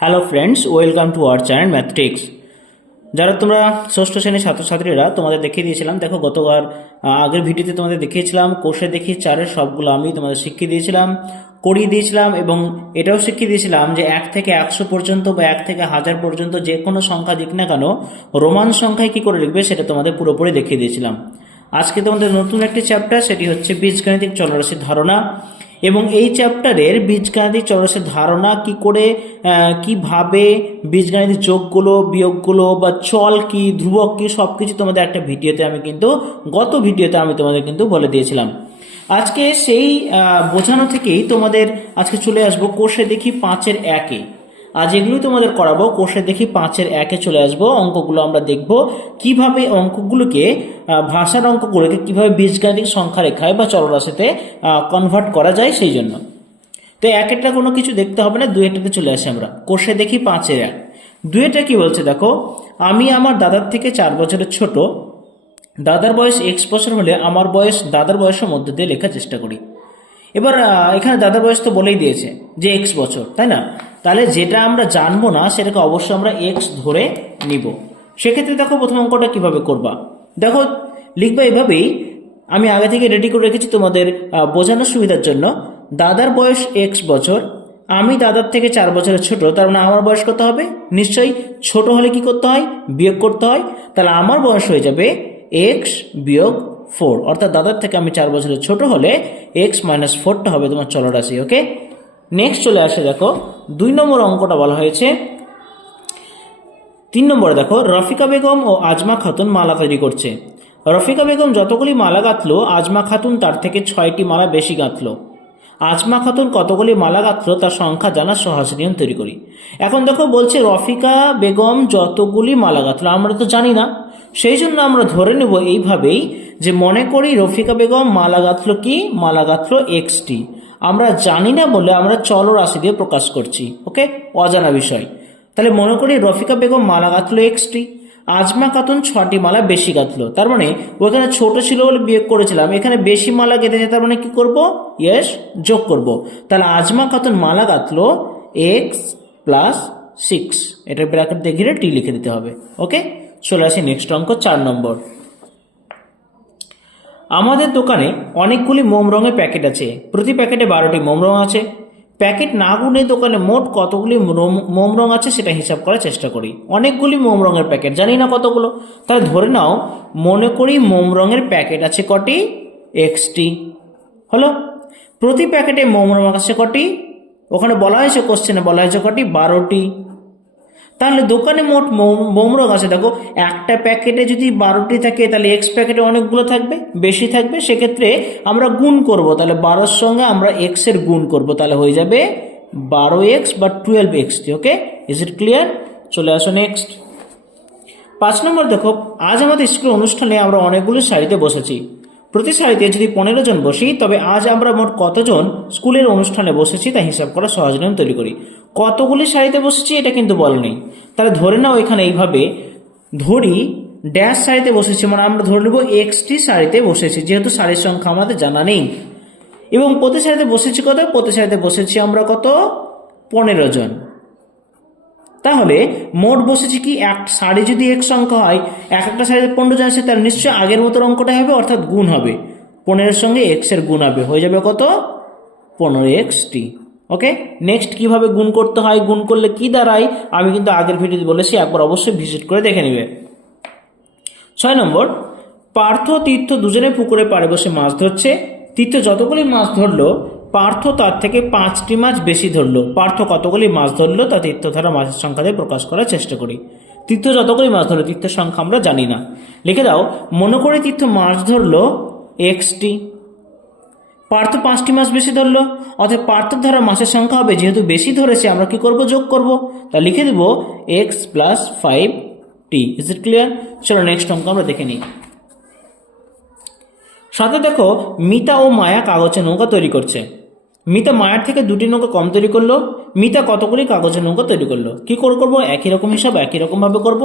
Hello friends welcome to our channel Mathtics যারা তোমরা ষষ্ঠ শ্রেণির ছাত্রছাত্রীরা, তোমাদের দেখিয়ে দিয়েছিলাম, দেখো গতবার আগের ভিডিওতে তোমাদের দেখিয়েছিলাম, কোষে দেখি চারের সবগুলো আমি তোমাদের শিখিয়ে দিয়েছিলাম, করিয়ে দিয়েছিলাম এবং এটাও শিখিয়ে দিয়েছিলাম যে এক থেকে একশো পর্যন্ত বা এক থেকে হাজার পর্যন্ত যে কোনো সংখ্যা দিক না কেন, রোমান সংখ্যায় কী করে লিখবে সেটা তোমাদের পুরোপুরি দেখিয়ে দিয়েছিলাম। আজকে তোমাদের নতুন একটি চ্যাপ্টার সেটি হচ্ছে বীজগাণিতিক চলরাশির ধারণা। এবং এই চ্যাপ্টারের বীজগাণিতিক চলরাশির ধারণা কি করে কীভাবে বীজগাণিতিক যোগগুলো, বিয়োগগুলো বা চল কি, ধ্রুবক কি সব কিছু তোমাদের একটা ভিডিওতে আমি কিন্তু, গত ভিডিওতে আমি তোমাদের কিন্তু বলে দিয়েছিলাম। আজকে সেই বোঝানো থেকেই তোমাদের আজকে চলে আসব কোষে দেখি পাঁচের একে। আজ এগুলো তোমাদের করাবো। কোষে দেখি পাঁচের একে চলে আসব। অঙ্কগুলো আমরা দেখব। কীভাবে অঙ্কগুলোকে ভাষার অঙ্কগুলোকে কীভাবে বীজগাণিতিক সংখ্যা রেখায় বা চলরাশিতে কনভার্ট করা যায় সেই জন্য। তো একেরটা কোনো কিছু দেখতে হবে না দুয়েটাতে চলে আসি আমরা। কোষে দেখি পাঁচের এক। দুয়েটা কি বলছে দেখো, আমি আমার দাদার থেকে চার বছরের ছোট, দাদার বয়স এক্স বছর হলে আমার বয়স দাদার বয়সের মধ্যে দিয়ে লেখার চেষ্টা করি। এবার এখানে দাদা বয়স তো বলেই দিয়েছে যে এক্স বছর, তাই না? তাহলে যেটা আমরা জানব না, সেটাকে অবশ্যই আমরা এক্স ধরে নিব। সেক্ষেত্রে দেখো প্রথম অঙ্কটা কীভাবে করবা। দেখো, লিখবা এভাবেই, আমি আগে থেকে রেডি করে রেখেছি তোমাদের বোঝানোর সুবিধার জন্য। দাদার বয়স এক্স বছর, আমি দাদার থেকে চার বছরের ছোট, তার মানে আমার বয়স কত হবে? নিশ্চয়ই ছোট হলে কি করতে হয়? বিয়োগ করতে হয়। তাহলে আমার বয়স হয়ে যাবে এক্স বিয়োগ ফোর অর্থাৎ দাদার থেকে আমি চার বছরের ছোট হলে এক্স মাইনাস ফোরটা হবে তোমার চলরাশি ওকে নেক্সট চলে আসে, দেখো, দুই নম্বর অঙ্কটা বলা হয়েছে। তিন নম্বরে দেখো, রফিকা বেগম ও আজমা খাতুন মালা তৈরি করছে। রফিকা বেগম যতগুলি মালা গাঁথলো, আজমা খাতুন তার থেকে ছয়টি মালা বেশি গাঁথলো। আজমা খাতুন কতগুলি মালা গাঁথলো, তার সংখ্যা জানার সহজ নিয়ম তৈরি করি। এখন দেখো, বলছে রফিকা বেগম যতগুলি মালা গাঁথলো, আমরা তো জানি না। সেই জন্য আমরা ধরে নেব এইভাবেই যে মনে করি রফিকা বেগম মালা গাঁথলো কি? মালা গাঁথলো এক্সটি আমরা জানি না বলে আমরা চলরাশি দিয়ে প্রকাশ করছি, ওকে? অজানা বিষয়। তাহলে মনে করি রফিকা বেগম মালা গাঁথলো এক্সটি আজমা খাতুন ছটি মালা বেশি গাঁথলো। তার মানে ওখানে ছোট ছিল বলে বিয়োগ করেছিলাম, এখানে বেশি মালা গেঁথেছে, তার মানে কি করব? ইয়েস যোগ করব। তাহলে আজমা খাতুন মালা গাঁথলো এক্স প্লাস সিক্স এটা ব্র্যাকেট দিয়ে ঘিরে টি লিখে দিতে হবে, ওকে? চলে আসি নেক্সট অঙ্ক, চার নম্বর। আমাদের দোকানে অনেকগুলি মোম রঙের প্যাকেট আছে। প্রতি প্যাকেটে বারোটি মোম রং আছে। প্যাকেট না গুনে দোকানে মোট কতগুলি মোম- মোম রং আছে সেটা হিসাব করার চেষ্টা করি। অনেকগুলি মোম রঙের প্যাকেট, জানি না কতগুলো? তাহলে ধরে নাও, মনে করি মোম রঙের প্যাকেট আছে কটি? এক্সটি। হলো? প্রতি প্যাকেটে মোম রং আছে কটি? ওখানে বলা হয়েছে কোশ্চেনে বলা হয়েছে কটি? বারোটি। তাহলে দোকানে মোট মোম- মোম আছে। দেখো, একটা প্যাকেটে যদি বারোটি থাকে, তাহলে এক্স প্যাকেটে অনেকগুলো থাকবে, বেশি থাকবে। সেক্ষেত্রে আমরা গুণ করব। তাহলে বারোর সঙ্গে আমরা এক্সের গুণ করব। তাহলে হয়ে যাবে বারো এক্স বা twelve x okay is it clear চলে আসো নেক্সট পাঁচ নম্বর দেখো, আজ আমাদের স্কুল অনুষ্ঠানে আমরা অনেকগুলো সারিতে বসেছি। প্রতি সারিতে যদি পনেরো জন বসি, তবে আজ আমরা মোট কতজন স্কুলের অনুষ্ঠানে বসেছি তা হিসাব করা সহজ নিয়ম তৈরি করি। কতগুলি সারিতে বসেছি এটা কিন্তু বলেনি তাহলে ধরে নাও এখানে এইভাবে ধরি ড্যাশ সারিতে বসেছি মানে আমরা ধরে নেব এক্সটি সারিতে বসেছি, যেহেতু সারির সংখ্যা আমাদের জানা নেই। এবং প্রতি সারিতে বসেছি কত? প্রতি সারিতে বসেছি আমরা কত? পনেরো জন। তাহলে মোট বসেছে কি? এক সারি যদি এক সংখ্যা হয়, এক একটা সারিতে পনেরো জন আছে তাহলে নিশ্চয়ই আগের মতো অঙ্কটা হবে, অর্থাৎ গুণ হবে। পনেরোর সঙ্গে এক্সের গুণ হবে, হয়ে যাবে কত? পনেরো এক্স টি ওকে নেক্সট কীভাবে গুণ করতে হয়, গুণ করলে কি দাঁড়ায়, আমি কিন্তু আগের ভিডিওতে বলেছি, একবার অবশ্যই ভিজিট করে দেখে নেবে। ছয় নম্বর, পার্থ, তীর্থ দুজনে পুকুরে পাড়ে বসে মাছ ধরছে। তীর্থ যতগুলি মাছ ধরলো, পার্থ তার থেকে পাঁচটি মাছ বেশি ধরলো। পার্থ কতগুলি মাছ ধরলো, তা তীর্থ ধরা মাছের সংখ্যা দিয়ে প্রকাশ করার চেষ্টা করি। তীর্থ যতগুলি মাছ ধরলো, তীর্থের সংখ্যা আমরা জানি না। লিখে দাও, মনে করে তীর্থ মাছ ধরলো, এক্সটি। পার্থ পাঁচটি মাছ বেশি ধরলো অর্থাৎ পার্থ ধরা মাছের সংখ্যা হবে, যেহেতু বেশি ধরেছে, আমরা কি করব, যোগ করব। তা লিখে দেবো এক্স প্লাস ফাইভ টি ইজ ইট ক্লিয়ার চলো নেক্সট অঙ্ক আমরা দেখে নিই। সাথে দেখো, মিতা ও মায়া কাগজের নৌকা তৈরি করছে। মিতা মায়ার থেকে দুটি নৌকা কম তৈরি করল, মিতা কতগুলি কাগজের নৌকা তৈরি করল? কি করে করব? একই রকম হিসাব, একই রকমভাবে করব।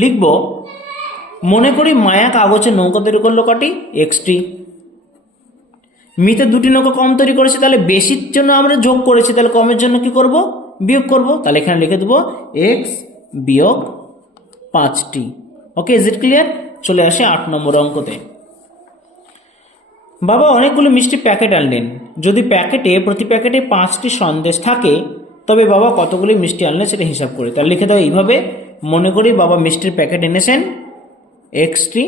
লিখব, মনে করি মায়া কাগজের নৌকা তৈরি করল কটি? এক্সটি মিতে দুটি নৌকা কম তৈরি করেছে, তাহলে বেশির জন্য আমরা যোগ করেছি, তাহলে কমের জন্য কি করব? বিয়োগ করব। তাহলে এখানে লিখে দেবো এক্স বিয়োগ পাঁচটি। ওকে ইজ ইট ক্লিয়ার চলে আসে আট নম্বর অঙ্কতে। বাবা, অনেকগুলো মিষ্টি প্যাকেট আনলেন। যদি প্যাকেটে, প্রতি প্যাকেটে পাঁচটি সন্দেশ থাকে, তবে বাবা কতগুলি মিষ্টি আনলেন সেটা হিসাব করে। তাহলে লিখে দাও এইভাবে, মনে করি বাবা মিষ্টির প্যাকেট এনেছেন এক্সটি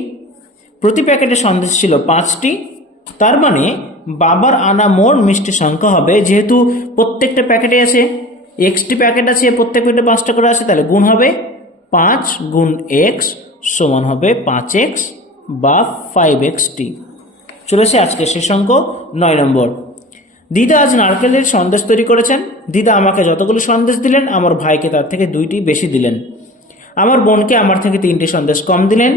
প্রতি প্যাকেটে সন্দেশ ছিল পাঁচটি, তার মানে বাবার আনা মোট মিষ্টির সংখ্যা হবে। যেহেতু প্রত্যেকটা প্যাকেটে আছে এক্সটি প্যাকেট আছে, প্রত্যেক প্যাকেটে পাঁচটা করে আছে, তাহলে গুণ হবে পাঁচ গুণ এক্স সমান হবে পাঁচ এক্স বা ফাইভ এক্স টি চলেছে আজকে শেষ অঙ্ক, নয় নম্বর। দিদা আজ নারকেলের সন্দেশ তৈরি করেছেন। দিদা আমাকে যতগুলো সন্দেশ দিলেন, আমার ভাইকে তার থেকে দুইটি বেশি দিলেন। আমার বোনকে আমার থেকে তিনটি সন্দেশ কম দিলেন,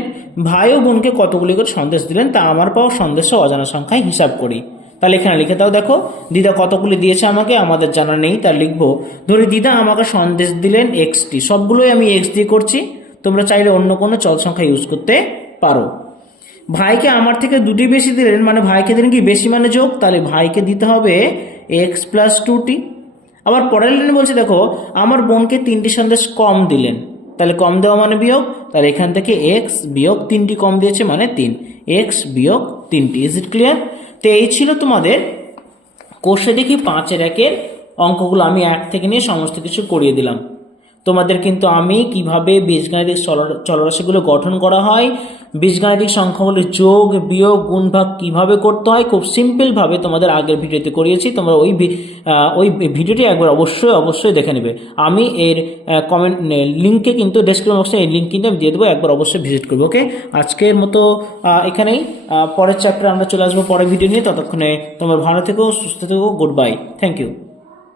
ভাই ও বোনকে কতগুলি করে সন্দেশ দিলেন তা আমার পাওয়া সন্দেশ অজানা সংখ্যায় হিসাব করি। তাহলে এখানে লিখে দাও, দেখো, দিদা কতগুলি দিয়েছে আমাকে, আমাদের জানা নেই, তা লিখব। ধরি, দিদা আমাকে সন্দেশ দিলেন এক্সটি, সবগুলোই আমি এক্স দিয়ে করছি, তোমরা চাইলে অন্য কোনো চল সংখ্যা ইউজ করতে পারো। ভাইকে আমার থেকে দুটি বেশি দিলেন মানে ভাইকে দিলেন কি, বেশি মানে যোগ, তাহলে ভাইকে দিতে হবে এক্স প্লাস টুটি আবার পরের লাইনে বলছে, দেখো, আমার বোনকে তিনটি সন্দেশ কম দিলেন। তাহলে কম দেওয়া মানে বিয়োগ, তাহলে এখান থেকে এক্স বিয়োগ তিনটি কম দিয়েছে মানে তিন। এক্স বিয়োগ তিনটি ইজ ইট ক্লিয়ার তো এই ছিল তোমাদের কোষে দেখি পাঁচের একের অঙ্কগুলো, আমি এক থেকে নিয়ে সমস্ত কিছু করিয়ে দিলাম। তোমাদের কিন্তু আমি কীভাবে বীজগাণিতিক চল- চলরাশিগুলো গঠন করা হয়, বীজগাণিতিক সংখ্যাগুলির যোগ, বিয়োগ গুণ ভাগ কীভাবে করতে হয়, খুব সিম্পলভাবে তোমাদের আগের ভিডিওতে করিয়েছি, তোমরা ওই ওই ভিডিওটি একবার অবশ্যই অবশ্যই দেখে নেবে। আমি এর কমেন্ট লিঙ্কে কিন্তু ডেসক্রিপশন বক্সে এই লিঙ্ক কিন্তু আমি দিয়ে দেবো, একবার অবশ্যই ভিজিট করব ওকে আজকের মতো এখানেই পরের চ্যাপ্টার আমরা চলে আসব, পরের ভিডিও নিয়ে, ততক্ষণে তোমার ভালো থেকো, সুস্থ থেকো গুড বাই থ্যাংক ইউ